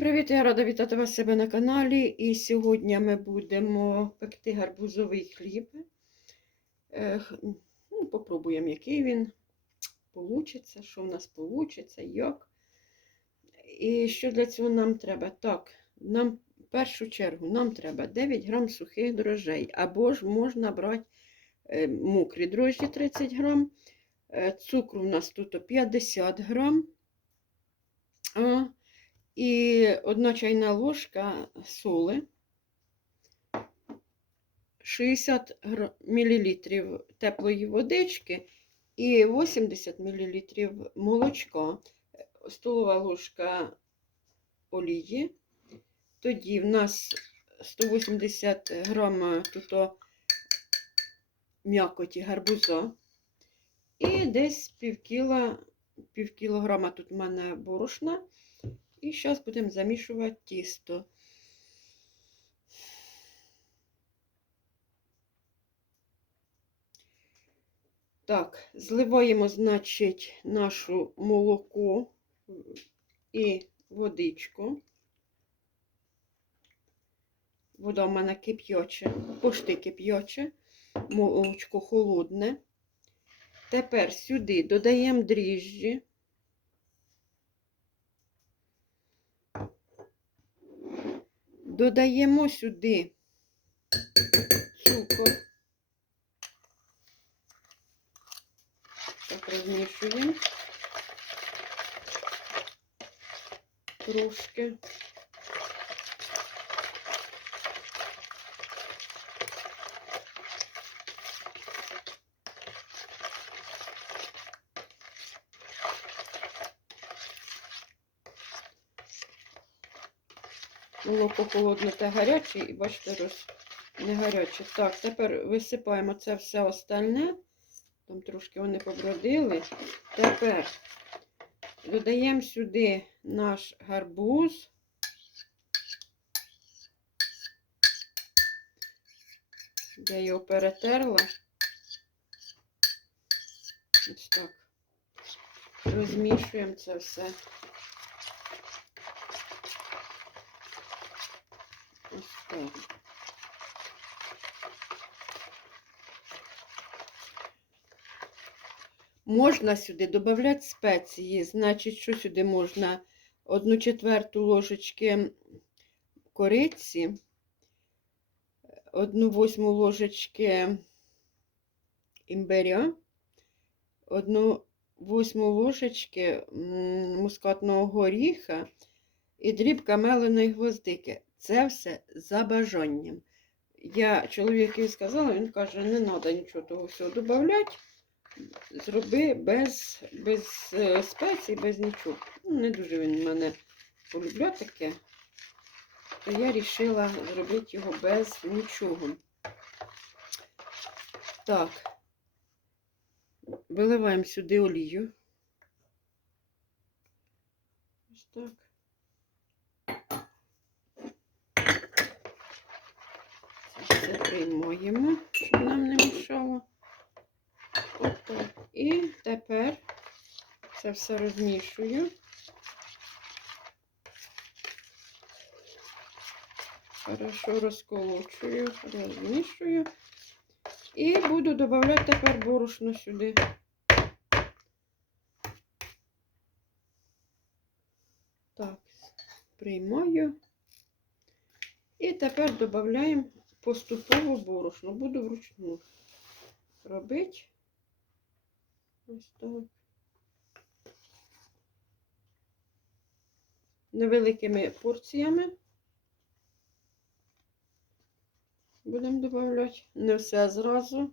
Привіт, я рада вітати вас себе на каналі. І сьогодні ми будемо пекти гарбузовий хліб. Ну, попробуємо, який він получиться, що в нас получиться, як. І що для цього нам треба? Так, нам в першу чергу нам треба 9 грам сухих дрожжей, або ж можна брати е, мокрі дрожжі 30 грам. Е, Цукру в нас тут 50 грам. І одна чайна ложка соли, 60 мл теплої водички і 80 мл молочка, столова ложка олії. Тоді в нас 180 грам тут м'якоті гарбуза. І десь пів кіла, кілограма тут в мене борошна. І зараз будемо замішувати тісто. Так, зливаємо, значить, нашу молоко і водичку. Вода в мене кип'яче, пошти кип'яче, молочко холодне. Тепер сюди додаємо дріжджі. Додаємо сюди цукор. Так, розмішуємо трошки. Молоко холодне та гаряче, і бачите, роз... не гаряче. Так, тепер висипаємо це все остальне. Там трошки вони побродили. Тепер додаємо сюди наш гарбуз. Я його перетерла. Ось так. Розмішуємо це все. Ось так. Можна сюди додати спеції. Значить, що сюди можна? Одну четверту ложечки кориці, одну восьму ложечки імбиря, одну восьму ложечки мускатного горіха і дрібка меленої гвоздики. Це все за бажанням. Я чоловікові сказала, він каже, не треба нічого того всього додати. Зроби без, без е, спецій, без нічого. Ну, не дуже він мене полюбляє таке. То я вирішила зробити його без нічого. Так, виливаємо сюди олію. Ось так. Це все приймаємо, щоб нам не мішало. Отак. І тепер це все розмішую. Хорошо розколочую, розмішую. І буду додавати тепер борошно сюди. Так, приймаю. І тепер додаємо поступово борошно. Буду вручну робити. Ось так. Невеликими порціями будемо додавати. Не все зразу.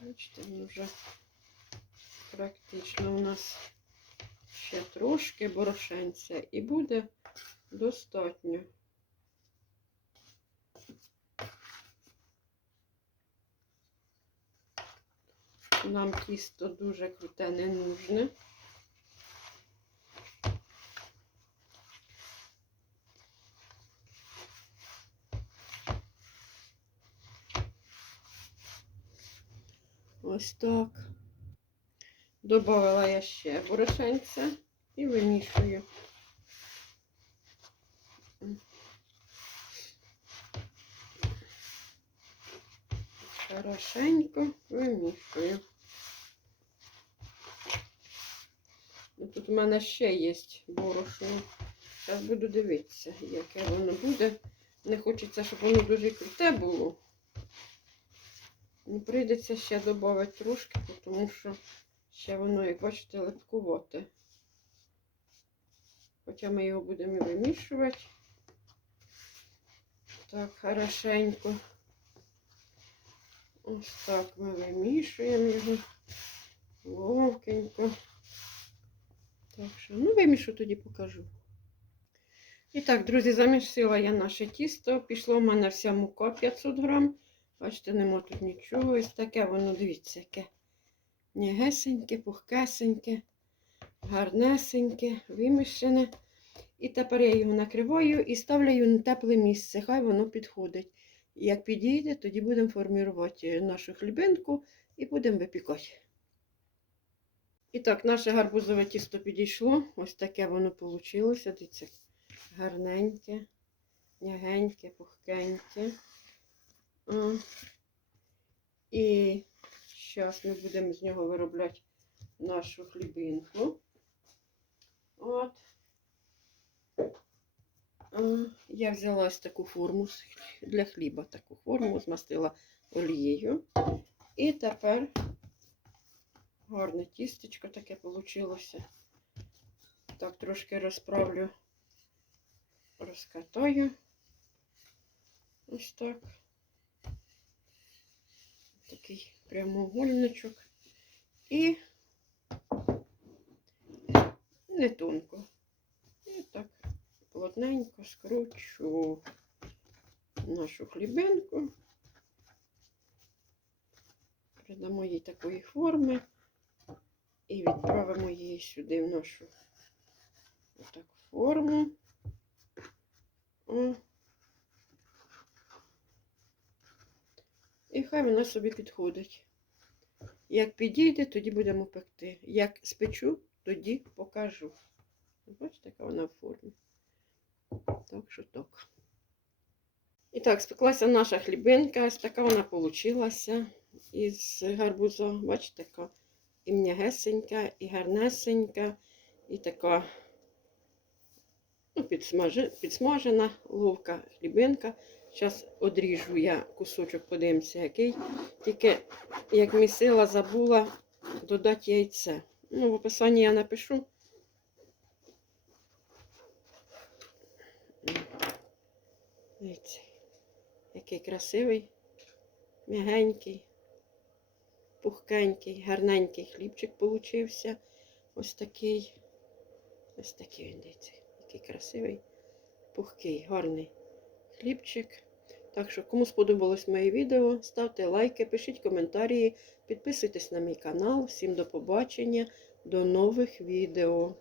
Бачите, він вже практично у нас ще трошки борошенця і буде Достатньо. Нам тісто дуже круте не нужне. Ось так. Добавила я ще борошенця і вимішую. Хорошенько вимішую. Ну, У мене ще є борошно. Зараз буду дивитися, яке воно буде. Не хочеться, щоб воно дуже круте було. Ну, прийдеться ще додати трошки, тому що ще воно, як бачите, липкувате. Хоча ми його будемо вимішувати. Так, хорошенько. Ось так ми вимішуємо його ловкенько. Так що, ну, вимішу тоді покажу. І так, друзі, замісила я наше тісто. Пішло в мене вся мука 500 грам. Бачите, нема тут нічого. Ось таке воно, дивіться, яке нягесеньке, пухкесеньке, гарнесеньке, вимішане. І тепер я його накриваю і ставлю на тепле місце. Хай воно підходить. Як підійде, тоді будемо формувати нашу хлібинку і будемо випікати. І так, наше гарбузове тісто підійшло. Ось таке воно вийшло. Дивіться, гарненьке, м'ягеньке, пухкеньке. І зараз ми будемо з нього виробляти нашу хлібинку. От. Я взяла ось таку форму для хліба, таку форму, змастила олією. І тепер гарне тістечко таке вийшло. Так, трошки розправлю, розкатаю. Ось так. Такий прямоугольничок. І не тонко. І так плотненько скручу нашу хлібинку. Придамо їй такої форми і відправимо її сюди в нашу отак форму. О. І хай вона собі підходить. Як підійде, тоді будемо пекти. Як спечу, тоді покажу. Бачите, яка вона в формі. Так що так. І так, спеклася наша хлібинка. Ось така вона получилася із гарбуза. Бачите, така і м'ягесенька, і гарнесенька, і така ну, підсмажена ловка хлібинка. Зараз одріжу я кусочок, подивимося, який. Тільки, як місила, забула додати яйце. Ну, в описанні я напишу. Дивіться, який красивий, м'ягенький, пухкенький, гарненький хлібчик получився. Ось такий. Ось такий він, дивіться, який красивий, пухкий, гарний хлібчик. Так що, кому сподобалось моє відео, ставте лайки, пишіть коментарі, підписуйтесь на мій канал. Всім до побачення, до нових відео.